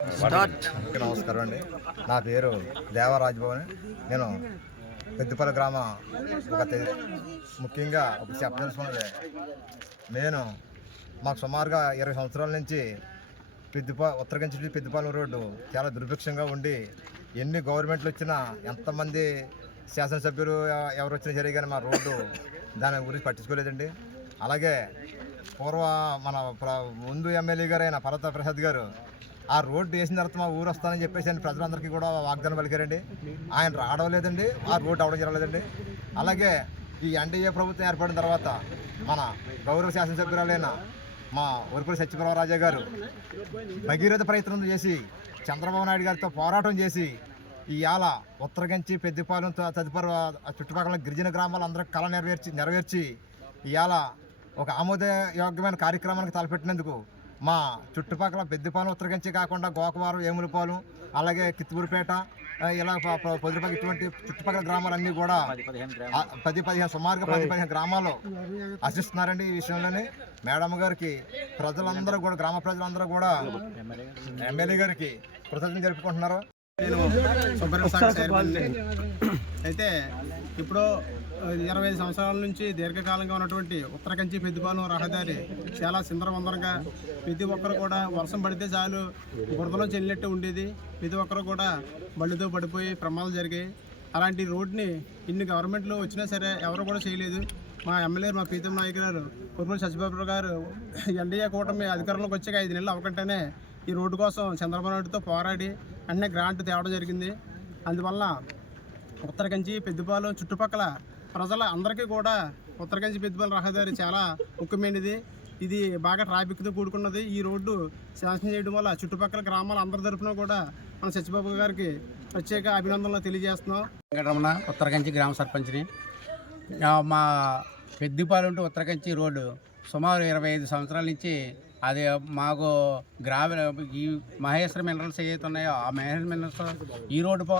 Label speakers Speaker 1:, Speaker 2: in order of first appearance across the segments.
Speaker 1: నమస్కారం అండి. నా పేరు దేవరాజ్భవన్. నేను పెద్దపల్లి గ్రామ ఒక ముఖ్యంగా ఒక చెప్పదలుచుకున్నది నేను మాకు సుమారుగా ఇరవై సంవత్సరాల నుంచి పెద్దపా ఉత్తరగంచి నుంచి పెద్దపాలెం రోడ్డు చాలా దుర్భిక్షంగా ఉండి ఎన్ని గవర్నమెంట్లు వచ్చినా ఎంతమంది శాసనసభ్యులు ఎవరు వచ్చినా సరే కానీ మా రోడ్డు దాని గురించి పట్టించుకోలేదండి. అలాగే పూర్వ మన ముందు ఎమ్మెల్యే గారైన పర్వత ప్రసాద్ గారు ఆ రోడ్డు వేసిన తర్వాత మా ఊరు వస్తానని చెప్పేసి ఆయన ప్రజలందరికీ కూడా వాగ్దానం పలికారండి. ఆయన రావడం లేదండి ఆ రోడ్డు అవడం జరగలేదండి అలాగే ఈ ఎన్డీఏ ప్రభుత్వం ఏర్పడిన తర్వాత మన గౌరవ శాసనసభ్యురాలైన మా ఊరుపల్లి సత్యప్రభ రాజా గారు భగీరథ ప్రయత్నం చేసి చంద్రబాబు నాయుడు గారితో పోరాటం చేసి ఇవాళ ఉత్తరగంచి పెద్దపాలెం తదుపరి చుట్టుపక్కల గిరిజన గ్రామాలందరూ కళ నెరవేర్చి నెరవేర్చి ఇవాళ ఒక ఆమోదయోగ్యమైన కార్యక్రమానికి తలపెట్టినందుకు మా చుట్టుపక్కల పెద్దపాలెం ఉత్తరగంచి కాకుండా గోకవరం ఏములపాలెం అలాగే కిత్తుబూరుపేట ఆ, ఇలా ప- ప- పొద్దుపక్క ఇటువంటి చుట్టుపక్కల గ్రామాలన్నీ కూడా పది పదిహేను సుమారుగా పది పదిహేను గ్రామాల్లో ఆశిస్తున్నారండి ఈ విషయంలోనే. మేడం గారికి ప్రజలందరూ కూడా గ్రామ ప్రజలందరూ కూడా ఎమ్మెల్యే గారికి కృతజ్ఞతలు జరుపుకుంటున్నారు.
Speaker 2: నేను అయితే ఇప్పుడు ఇరవై ఐదు సంవత్సరాల నుంచి దీర్ఘకాలంగా ఉన్నటువంటి ఉత్తరకంచి పెద్దపాలెం రహదారి చాలా సిందరవందరగా ప్రతి ఒక్కరు కూడా వర్షం పడితే చాలు బురదలో చెల్లినట్టు ఉండేది. ప్రతి ఒక్కరు కూడా బళ్ళుతో పడిపోయి ప్రమాదాలు జరిగాయి. అలాంటి రోడ్ని ఇన్ని గవర్నమెంట్లు వచ్చినా సరే ఎవరు కూడా చేయలేదు. మా ఎమ్మెల్యే మా ప్రీతం నాయక్ గారు కుర్మూరి సత్యబాబు గారు ఎన్డీఏ కూటమి అధికారంలోకి వచ్చాక ఐదు నెలలు అవ్వకంటేనే ఈ రోడ్డు కోసం చంద్రబాబు నాయుడుతో పోరాడి అన్నీ గ్రాంట్ తేవడం జరిగింది. అందువల్ల ఉత్తరకంచి పెద్దపాలెం చుట్టుపక్కల ప్రజల అందరికీ కూడా ఉత్తరకంచి పెద్దపల్లి రహదారి చాలా ముఖ్యమైనది. ఇది బాగా ట్రాఫిక్తో కూడుకున్నది. ఈ రోడ్డు శాంక్షన్ చేయడం వల్ల చుట్టుపక్కల గ్రామాల అందరి తరఫున కూడా మన సత్యబాబు గారికి ప్రత్యేక అభినందనలు తెలియజేస్తున్నాం.
Speaker 3: వెంకటరమణ ఉత్తరకంచి గ్రామ సర్పంచ్ని. మా పెద్దిపాలెం ఉత్తరగంచి ఉత్తరకంచి రోడ్డు సుమారు ఇరవై ఐదు సంవత్సరాల నుంచి అది మాకు గ్రామ ఈ మహేశ్వర మినరల్స్ ఏవైతే ఉన్నాయో ఆ మహేశ్వర మినరల్స్ ఈ రోడ్డు పో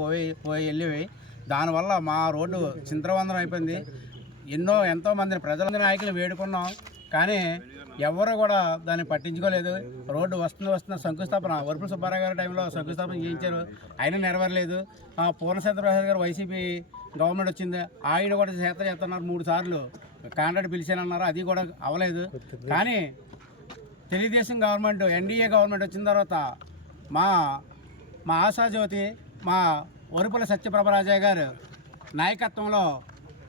Speaker 3: పోయి పోయి వెళ్ళేవి. దానివల్ల మా రోడ్డు చింతరవందనం అయిపోయింది. ఎన్నో ఎంతో మందిని ప్రజల నాయకులు వేడుకున్నాం. కానీ ఎవరు కూడా దాన్ని పట్టించుకోలేదు. రోడ్డు వస్తుంది వస్తున్న శంకుస్థాపన. వరుపుల సుబ్బారావు గారి టైంలో శంకుస్థాపన చేయించారు. అయినా నెరవేరలేదు. ఆ, పూర్ణచంద్ర ప్రసాద్ గారు వైసీపీ గవర్నమెంట్ వచ్చింది. ఆయన కూడా చేత చేస్తున్నారు మూడు సార్లు. కాంట్రాక్ట్ పిలిచానన్నారు. అది కూడా అవ్వలేదు కానీ తెలుగుదేశం గవర్నమెంట్ ఎన్డీఏ గవర్నమెంట్ వచ్చిన తర్వాత మా మా ఆశాజ్యోతి మా వరుపుల సత్యప్రభరాజయ్య గారు నాయకత్వంలో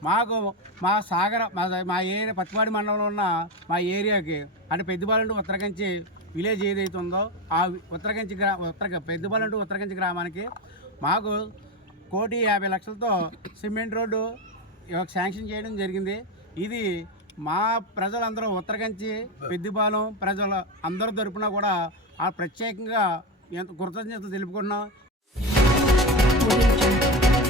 Speaker 3: మాకు మా సాగర మా మా ఏరియా పత్తిపాడి మండలంలో ఉన్న మా ఏరియాకి అంటే పెద్దబాలంటూ ఉత్తరకంచి విలేజ్ ఏదైతే ఉందో ఆ ఉత్తరకంచి గ్రా ఉత్తర పెద్దపాలెం ఉత్తరకంచి గ్రామానికి మాకు కోటి యాభై లక్షలతో సిమెంట్ రోడ్డు శాంక్షన్ చేయడం జరిగింది. ఇది మా ప్రజలందరూ ఉత్తరకంచి పెద్దపాలెం ప్రజల అందరి తరపున కూడా ఆ ప్రత్యేకంగా ఎంత కృతజ్ఞత తెలుపుకుంటున్నాం.
Speaker 4: 我给你。